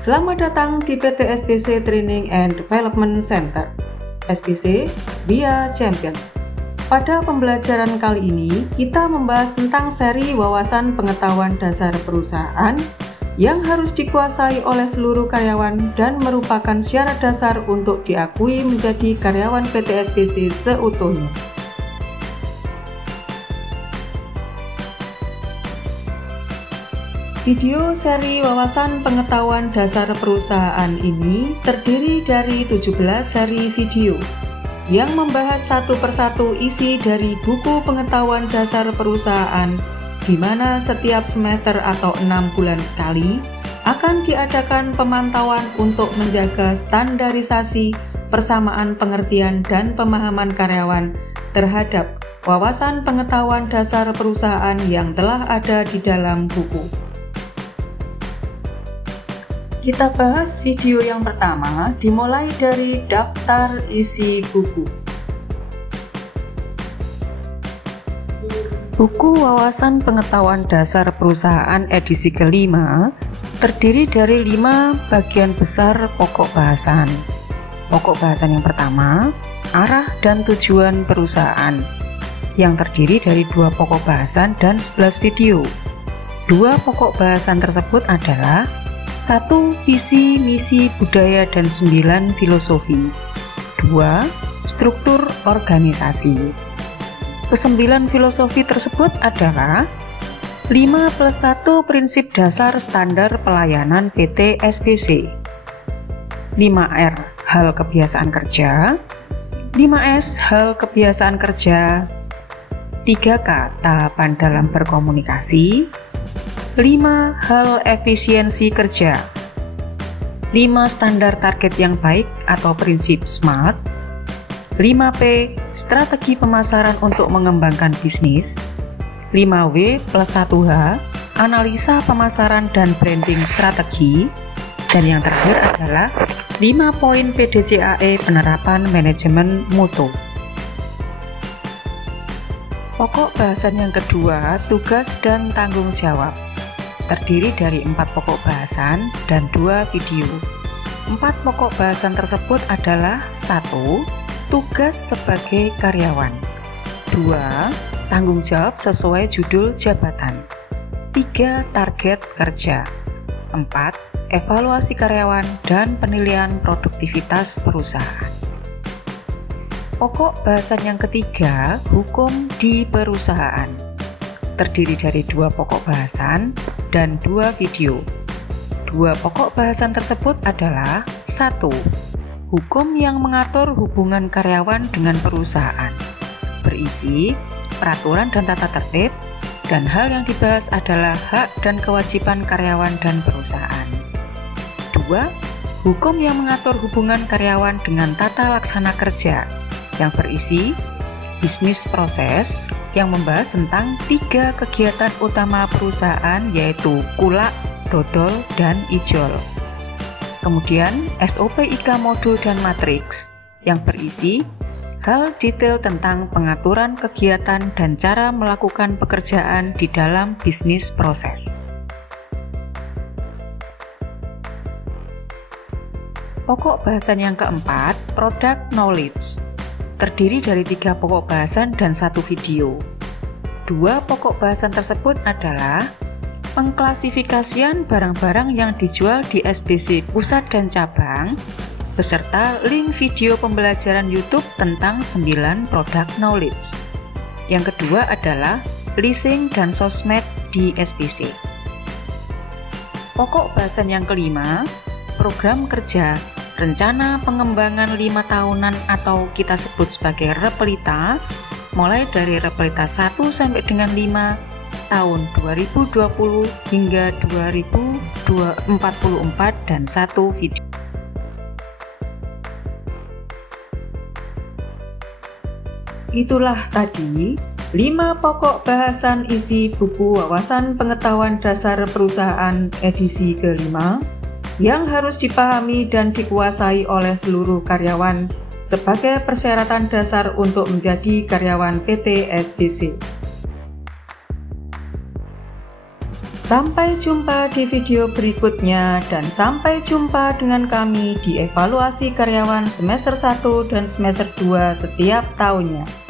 Selamat datang di PT SBC Training and Development Center, SBC Via Champion. Pada pembelajaran kali ini, kita membahas tentang seri wawasan pengetahuan dasar perusahaan yang harus dikuasai oleh seluruh karyawan dan merupakan syarat dasar untuk diakui menjadi karyawan PT SBC seutuhnya. Video seri wawasan pengetahuan dasar perusahaan ini terdiri dari 17 seri video yang membahas satu persatu isi dari buku pengetahuan dasar perusahaan, di mana setiap semester atau 6 bulan sekali akan diadakan pemantauan untuk menjaga standarisasi, persamaan pengertian dan pemahaman karyawan terhadap wawasan pengetahuan dasar perusahaan yang telah ada di dalam buku. Kita bahas video yang pertama, dimulai dari daftar isi buku. Buku Wawasan Pengetahuan Dasar Perusahaan edisi kelima terdiri dari 5 bagian besar pokok bahasan. Pokok bahasan yang pertama, arah dan tujuan perusahaan, yang terdiri dari 2 pokok bahasan dan 11 video. 2 pokok bahasan tersebut adalah 1. Visi, misi, budaya, dan 9 filosofi. 2. Struktur organisasi. Ke-9 filosofi tersebut adalah 5+1 prinsip dasar standar pelayanan PT SBC, 5R hal kebiasaan kerja, 5S hal kebiasaan kerja, 3K tahapan dalam berkomunikasi, 5 hal efisiensi kerja, 5 standar target yang baik atau prinsip SMART, 5P strategi pemasaran untuk mengembangkan bisnis, 5W+1H analisa pemasaran dan branding strategi, dan yang terakhir adalah 5 poin PDCAE penerapan manajemen mutu. Pokok bahasan yang kedua, tugas dan tanggung jawab, terdiri dari 4 pokok bahasan dan 2 video. 4 pokok bahasan tersebut adalah 1. Tugas sebagai karyawan, 2. Tanggung jawab sesuai judul jabatan, 3. Target kerja, 4. Evaluasi karyawan dan penilaian produktivitas perusahaan. Pokok bahasan yang ketiga, hukum di perusahaan, terdiri dari 2 pokok bahasan dan 2 video. 2 pokok bahasan tersebut adalah 1. Hukum yang mengatur hubungan karyawan dengan perusahaan, berisi peraturan dan tata tertib, dan hal yang dibahas adalah hak dan kewajiban karyawan dan perusahaan. 2. Hukum yang mengatur hubungan karyawan dengan tata laksana kerja, yang berisi bisnis proses, yang membahas tentang 3 kegiatan utama perusahaan, yaitu kulak, dodol, dan ijol. Kemudian SOP IKA modul dan matriks, yang berisi hal detail tentang pengaturan kegiatan dan cara melakukan pekerjaan di dalam bisnis proses. Pokok bahasan yang keempat, product knowledge, terdiri dari 3 pokok bahasan dan 1 video. 2 pokok bahasan tersebut adalah pengklasifikasian barang-barang yang dijual di SBC pusat dan cabang, beserta link video pembelajaran YouTube tentang 9 product knowledge. Yang kedua adalah leasing dan sosmed di SBC. Pokok bahasan yang kelima, program kerja, rencana pengembangan 5 tahunan atau kita sebut sebagai REPLITA, mulai dari REPLITA 1 sampai dengan 5 tahun 2020 hingga 2044 dan 1 video. Itulah tadi 5 pokok bahasan isi buku Wawasan Pengetahuan Dasar Perusahaan edisi kelima yang harus dipahami dan dikuasai oleh seluruh karyawan sebagai persyaratan dasar untuk menjadi karyawan PT SBC. Sampai jumpa di video berikutnya dan sampai jumpa dengan kami di evaluasi karyawan semester 1 dan semester 2 setiap tahunnya.